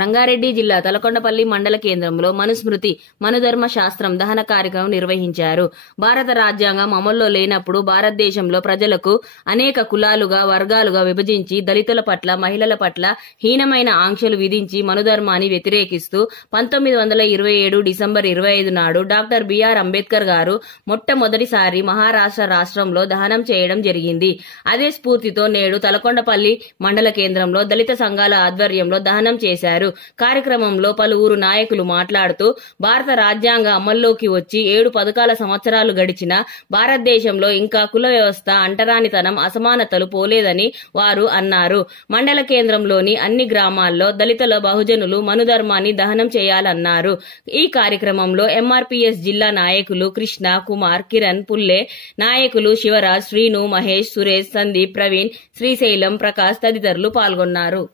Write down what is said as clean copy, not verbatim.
రంగారెడ్డి జిల్లా తలకొండపల్లి మండల కేంద్రంలో మనుస్మృతి మనుధర్మ శాస్త్రం దహన కార్యక్రమం నిర్వహించారు. భారత రాజ్యాంగం అమల్లో లేనప్పుడు భారతదేశంలో ప్రజలకు అనేక కులాలుగా వర్గాలుగా విభజించి దళితుల పట్ల మహిళల పట్ల హీనమైన ఆంక్షలు విధించి మనుధర్మాన్ని వ్యతిరేకిస్తూ 1927 డిసెంబర్ 25 నాడు డాక్టర్ బిఆర్ అంబేద్కర్ గారు మొట్టమొదటిసారి మహారాష్ట్ర రాష్ట్రంలో దహనం చేయడం జరిగింది. అదే స్ఫూర్తితో నేడు తలకొండపల్లి మండల కేంద్రంలో దళిత సంఘాల ఆధ్వర్యంలో దహనం చేశారు. కార్యక్రమంలో పలువురు నాయకులు మాట్లాడుతూ భారత రాజ్యాంగ అమల్లోకి వచ్చి 7 సంవత్సరాలు గడిచినా భారతదేశంలో ఇంకా కుల వ్యవస్థ, అంటరానితనం, అసమానతలు పోలేదని వారు అన్నారు. మండల కేంద్రంలోని అన్ని గ్రామాల్లో దళితుల బహుజనులు మనుధర్మాన్ని దహనం చేయాలన్నారు. ఈ కార్యక్రమంలో ఎంఆర్పీఎస్ జిల్లా నాయకులు కృష్ణ, కుమార్, కిరణ్, పుల్లె, నాయకులు శివరాజ్, శ్రీను, మహేష్, సురేష్, సందీప్, ప్రవీణ్, శ్రీశైలం, ప్రకాష్ తదితరులు పాల్గొన్నారు.